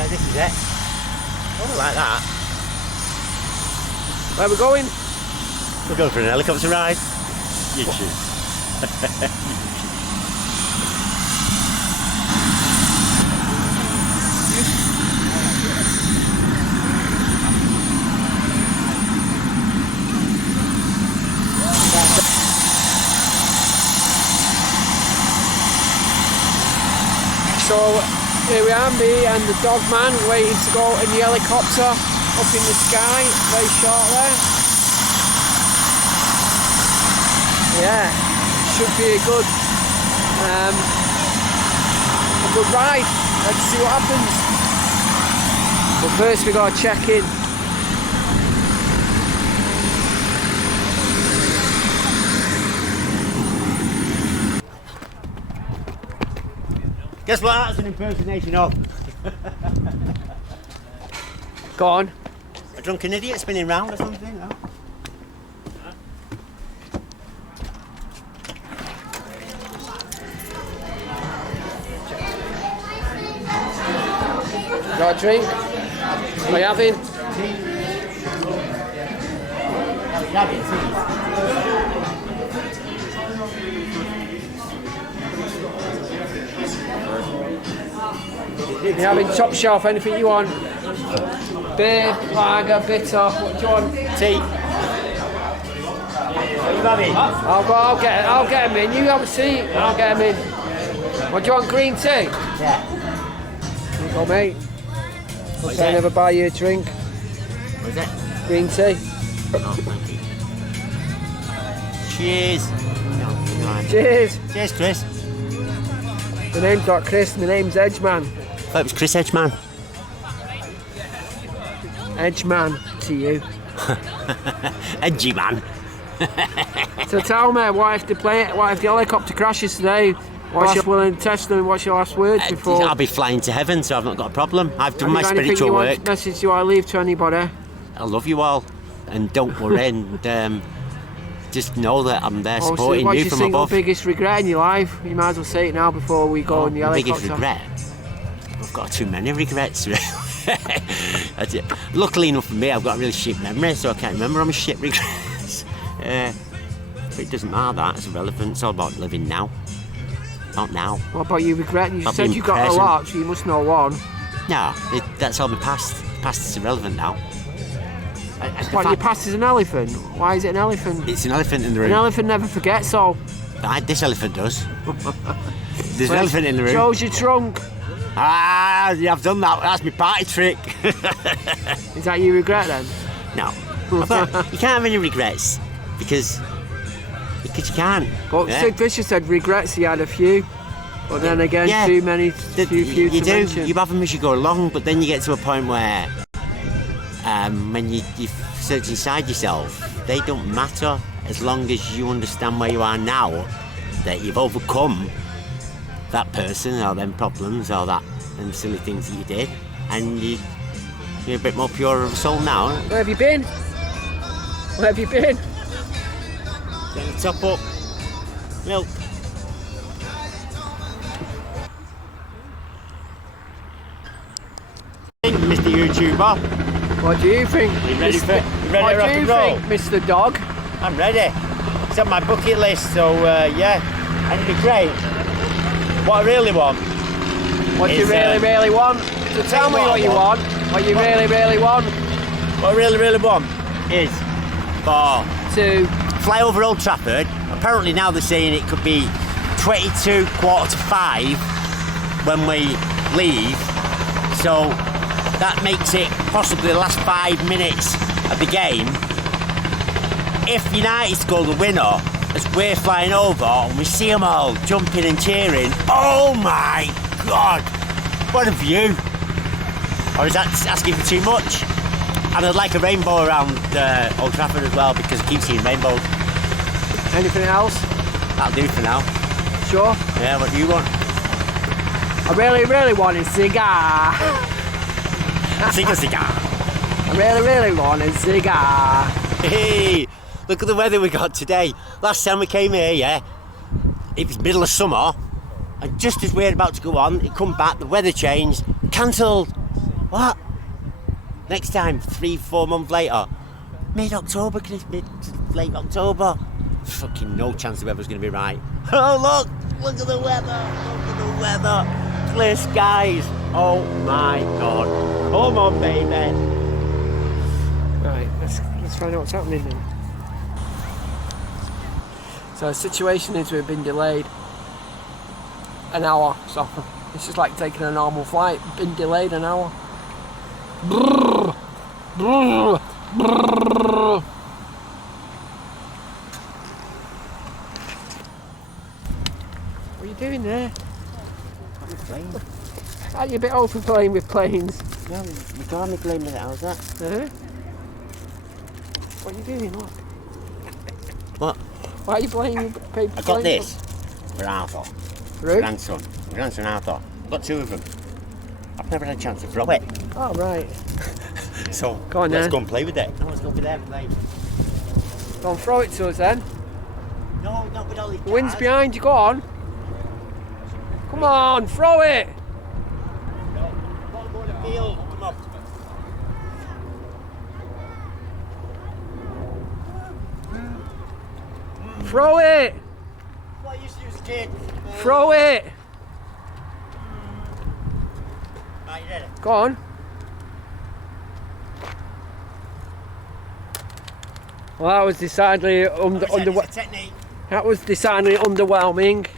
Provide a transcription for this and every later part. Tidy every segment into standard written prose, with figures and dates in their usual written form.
Yeah, this is it. Oh, like that. Where are we going? We're going for an helicopter ride. You choose. So here we are, me and the dog man waiting to go in the helicopter up in the sky very shortly. Yeah, should be a good ride. Let's see what happens. But first we gotta check in. Guess what? That's an impersonation of. Go on. A drunken idiot spinning round or something, no? Got a drink? What are you having? You're having top shelf, anything you want? Beer, lager, bitter, what do you want? Tea. What are you having? I'll get him in. You have a seat, I'll get him in. What do you want, green tea? Yeah. Here you go, mate. I'll never buy you a drink. What is it? Green tea. Oh, thank you. Cheers. No. Cheers. Cheers, Chris. My name's not Chris, my name's Edgeman. I thought it was Chris Edgeman. Edgeman to you. Edgy man. So tell me, what if the helicopter crashes today? What's your willing testament? What's your last words before? I'll be flying to heaven, so I've not got a problem. I've done my spiritual work. Message you want to leave to anybody? I love you all, and don't worry, and just know that I'm there supporting you from above. What's your single biggest regret in your life? You might as well say it now before we go in the helicopter. Biggest regret? I've got too many regrets, really. Luckily enough for me, I've got a really shit memory, so I can't remember all my shit regrets. But it doesn't matter, that, it's irrelevant. It's all about living now. Not now. What about you regret? You said you got a lot, so you must know one. No, that's all my past. The past is irrelevant now. What, your past is an elephant? Why is it an elephant? It's an elephant in the room. An elephant never forgets, so... This elephant does. There's an elephant in the room. Shows your trunk. Ah, yeah, I've done that. That's my party trick. Is that your regret then? No. You can't have any regrets because you can't. But Sid Vicious said regrets, he had a few. But then again, too many, too few you to do. mention. You have them as you go along, but then you get to a point where when you search inside yourself, they don't matter as long as you understand where you are now, that you've overcome that person or them problems or that and silly things that you did, and you're a bit more pure of a soul now. Where have you been? Where have you been? Get the top up. Milk. Mr. YouTuber. What do you think? You ready to rock and roll? What do you think, Mr. Dog? I'm ready. It's on my bucket list, so yeah, and it'd be great. What I really want. What do you really want? So tell me what you want. What you really want. What I really want is to fly over Old Trafford. Apparently now they're saying it could be 22 5 when we leave. So that makes it possibly the last 5 minutes of the game. If United score the winner, as we're flying over and we see them all jumping and cheering, oh my God, what a view. Or is that asking for too much? And I'd like a rainbow around Old Trafford as well, because I keep seeing rainbows. Anything else? That'll do for now. Sure? Yeah, what do you want? I really want a cigar. Sing a cigar. I really want a cigar. Hey, look at the weather we got today. Last time we came here, yeah, it was middle of summer, and just as we're about to go on, it come back, the weather changed, cancelled. What? Next time, 3-4 months later. Mid-October, late October. Fucking no chance the weather's going to be right. Oh, look at the weather. Look at the weather. Clear skies. Oh my God. Come on, baby. Right, let's find out what's happening then. So the situation is we've been delayed an hour, so it's just like taking a normal flight, been delayed an hour. Brrr, brrr, brrr. What are you doing there? I'm playing. Are you a bit old for playing with planes? No, you can't be playing with it, how's that? What are you doing? Look. What? Why are you playing with paper I got planes? this for Arthur. Right? Grandson Arthur. I've got 2 of them. I've never had a chance to throw it. Oh, right. So, go on, let's then. go and play with it. No, let's go over there and play. Go and throw it to us then. No, not with all these The wind's cars. behind you, go on. Come on, throw it. No, go on the field. Come on. Throw it. What I used to use as a kid. Throw it. Right, you ready? Go on. Well, that was decidedly Technique. that was decidedly underwhelming. I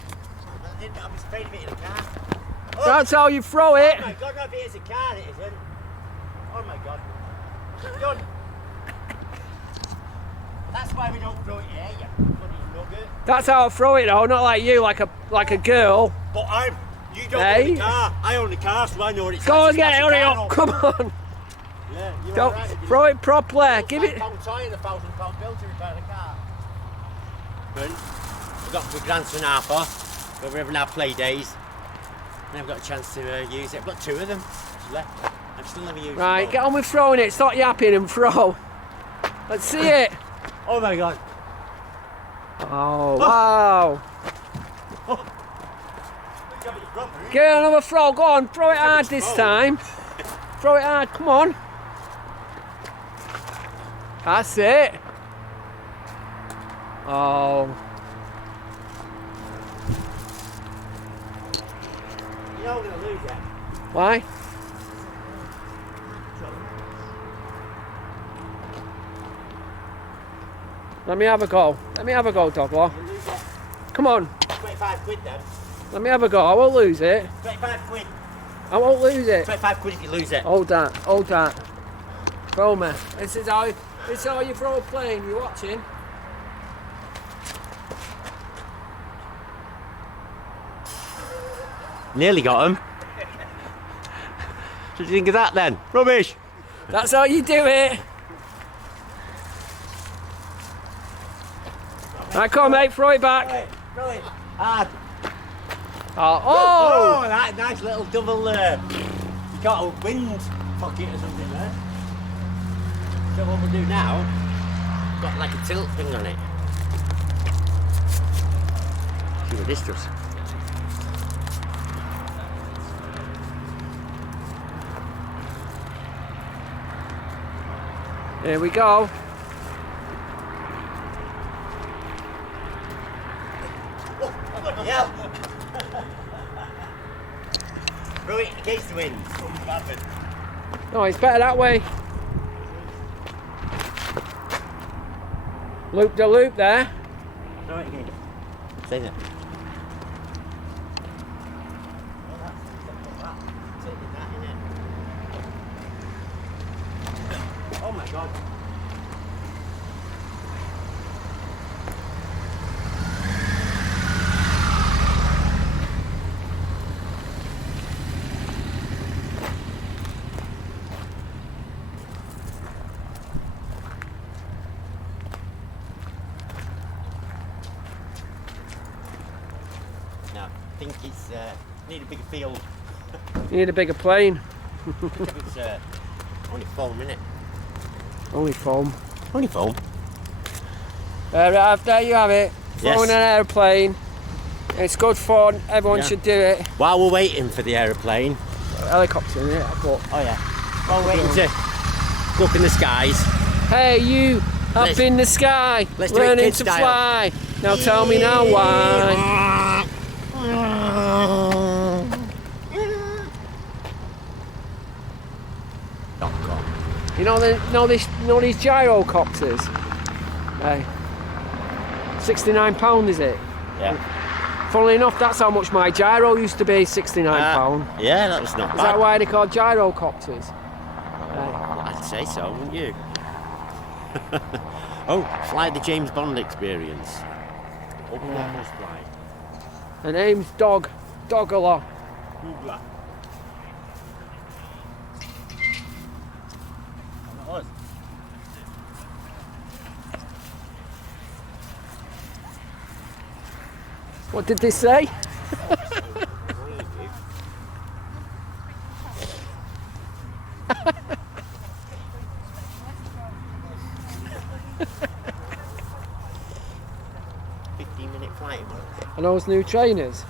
was afraid of it in a car. That's how you throw it. Oh my God, no, if it is a car, it isn't. Oh my God. Done. That's why we don't throw it here, you bloody nugget. That's how I throw it though, not like you, like a girl. But you don't Hey? own the car. I own the car, so I know what it's Go like. on, get it, hurry up, come on. Yeah, you're Don't right. throw it properly. Give it. £5 toy and a £1,000 bill to repair the car. We've got my grandson Arthur, where we're having our play days. And I've got a chance to use it. I've got 2 of them left. I've still never used Right, them. get on with throwing it. Stop yapping and throw. Let's see it. Oh my God. Oh, wow. Get another throw. Go on, throw it hard this time. Throw it hard, come on. That's it. Oh. You're not going to lose it. Why? Let me have a go. Let me have a go, Doggler. You'll lose it. Come on. 25 quid then. Let me have a go. I won't lose it. 25 quid. I won't lose it. 25 quid if you lose it. Hold that. Hold that. Throw me. This is how you throw a plane. You watching? Nearly got him. What do you think of that then? Rubbish. That's how you do it. Right, come on, mate. Throw it back. Brilliant. Hard. Oh! That nice little double. You got a wind pocket or something there. So what we'll do now, got like a tilt thing on it. See what this does. Here we go. Oh, bloody hell. Throw it against the wind. No, it's better that way. Loop the loop there. Throw it again. Say that. Oh my God. No, I think it's need a bigger field. You need a bigger plane. It's only foam, innit? Only foam. Only foam. There you have it. Yes. Throwing an aeroplane. It's good fun. Everyone Yeah. should do it. While we're waiting for the aeroplane. Helicopter, isn't it? I thought. Oh yeah. While waiting to look in the skies. Hey, you up Let's- in the sky, let's do it learning kid to style. fly. Now tell me now why. You know these gyrocopters? Hey, £69 is it? Yeah. Funnily enough, that's how much my gyro used to be, £69. Yeah, that was not Is bad. that why they're called gyrocopters? I'd say so, wouldn't you? Oh, fly the James Bond experience. Open yeah. Fly. Her name's Doggler. What did they say? Flight. And those new trainers?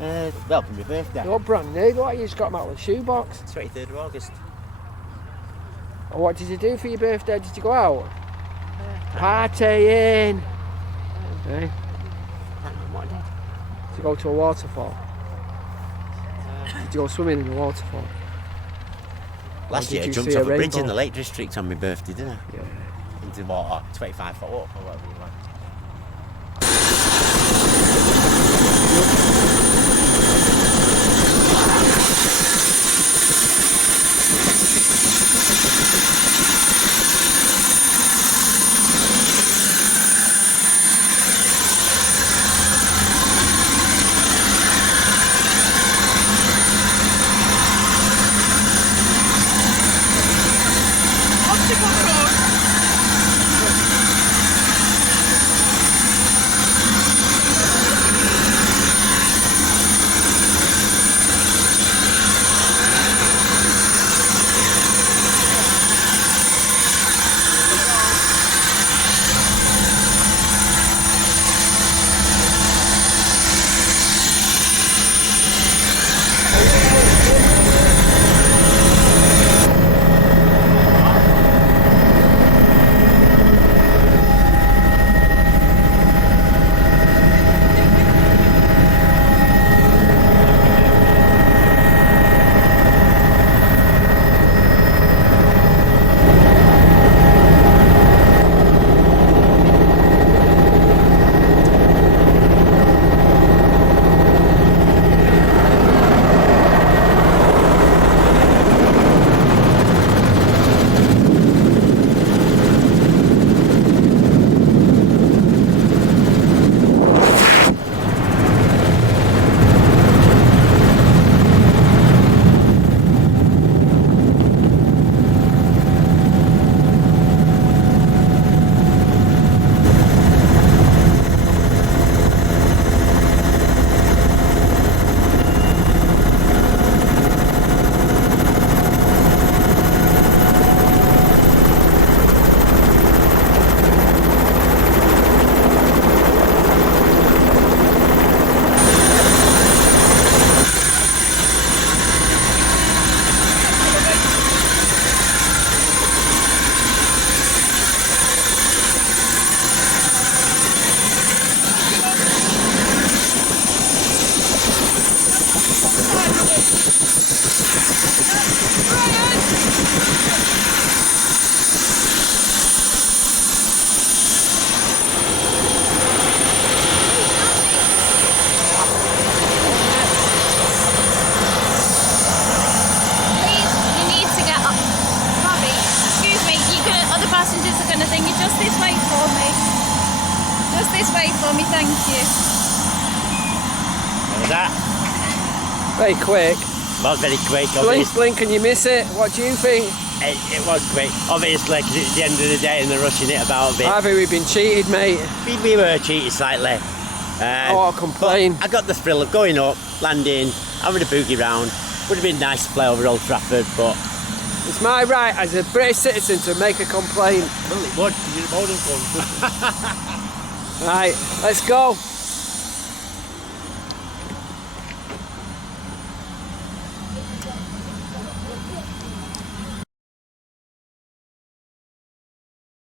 Well, for my birthday. They're brand new, what? You just got them out of the shoebox. 23rd of August. Oh, what did you do for your birthday? Did you go out? Partying! Hey. What did? Did you go to a waterfall? Did you go swimming in the waterfall? Last year I jumped off a bridge in the Lake District on my birthday, didn't I? Yeah. Into the water, 25 foot up or whatever you like. Thank you. What was that? Very quick. Was very quick. Blink, blink, and you miss it. What do you think? It was quick, obviously, because it's the end of the day and they're rushing it about a bit. I think we've been cheated, mate. We were cheated slightly. I'll complain. I got the thrill of going up, landing, having a boogie round. Would have been nice to play over Old Trafford, but it's my right as a British citizen to make a complaint. well, it would. You're more than fun. Right, let's go.